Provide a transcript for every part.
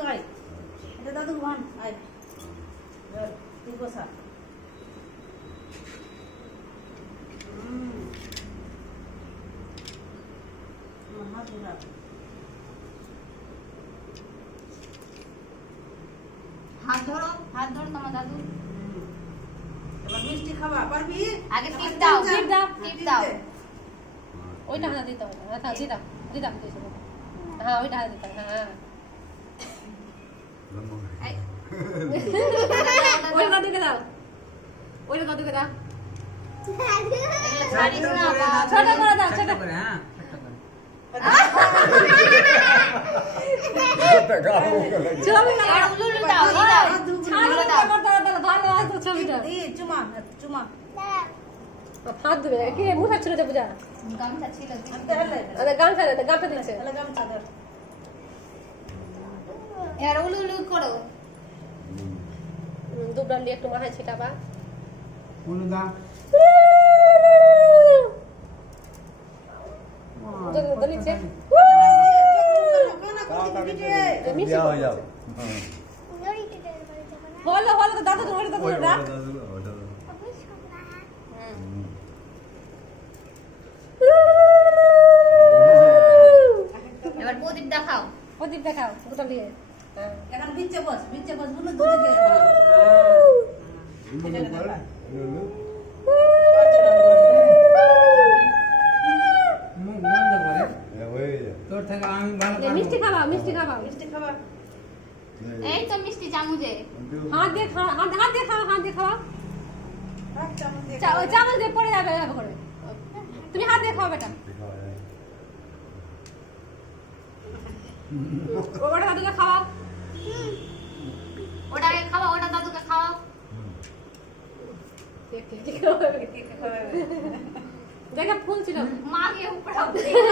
দিকে আয় এটা দাদু ভান আয় তুই বসা হাত ধরা हाथ धरो তোমার দাদু এবার মিষ্টি খাওয়া পারবি আগে টিপ দাও ওইটা হাতে দিতে হবে হাতে দিদাম হ্যাঁ ওইটা হাতে দিতে হ্যাঁ ওইটা দাদুকে দাও ছোট করে দাও ছোট করে হ্যাঁ ছবি দাও ভালো আছে ছবিটা চুমা হাত দেবে কি মুঠা ছিল যে বুঝা গামছা ছিল আরে গামছা দিচ্ছে গামছা ধর এবার উলু করো দুবরান দিয়ে একটু মাথায় ছিটাবা উলু দাও দিচ্ছে হলো তো দাদু না এবার প্রদীপ দেখাও দুটো দিয়ে এখন বিচ্ছে বস বলে দুধে দিয়ে মুখ বন্ধ করে তোর থেকে আমি ভালো মিষ্টি খাবা এই তো মিষ্টি চামচে হাত দিয়ে খাওয়া চামচ দিয়ে পড়ে যাবে এভাবে করে তুমি হাত দিয়ে খাও বেটা ওটা দাদুকে খাওয়াও ওটাকে খাওয়া ওটা দাদুকে খাওয়াও দেখে ফুল ছিল মাকে উপড়াও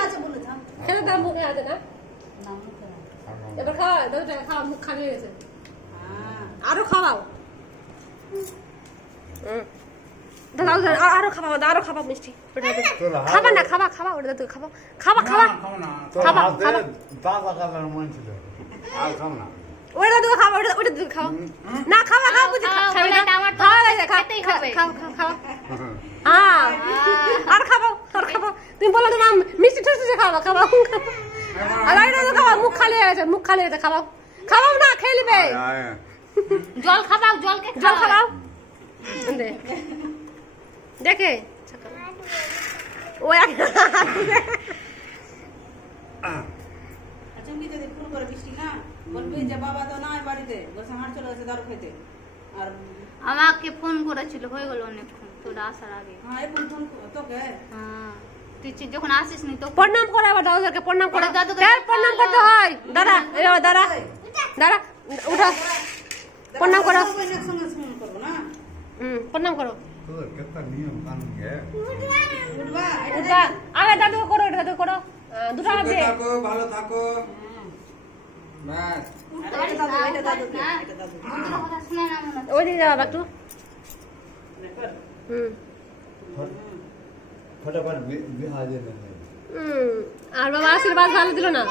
আছে বলে থাম খেতে দাম মুখে আছে না এবার খাওয়া দাদুটাকে খাওয়া মুখ খালি হয়ে গেছে আরো খাওয়াও আরো খাবা মিষ্টি খাবা না খাবা ওটা দাদু খাবা ওটা দাদু খাবা ওটা দাদু খাও না খাবা বুঝি খাবে না খাও হ্যাঁ আর খাবো তুমি বলো না মিষ্টি ঠুসে খাবা আর দাদু খাবা মুখ খালি হয়ে গেছে খাবাও না খেয়ে নিবে জল খাবাও জল খাবাও দেখে ও চুমকি যদি ফোন করে বৃষ্টি না বলবি যে বাবা তো নাই বাড়িতে বলছে হাঁট চলে গেছে দারু খেতে আর আমাকে ফোন করেছিল হয়ে গেল অনেকক্ষণ তোরা আসার আগে হ্যাঁ এই ফোন তোকে হ্যাঁ তুই যখন আসিস নি তো প্রণাম করে আবার দাদুকে প্রণাম করে দাদুকে প্রণাম করতে হয় দাঁড়া উঠা প্রণাম করো সঙ্গে ফোন করবো না প্রণাম করো উঠবা আগে দাদু করো দুটো হাত দিয়ে ভালো থাকো ব্যাস এটা দাদু কথা শুনে না মনে ওই দিকে যাবা একটু फटाफट बिहार আর বাবা আশীর্বাদ ভালো দিল না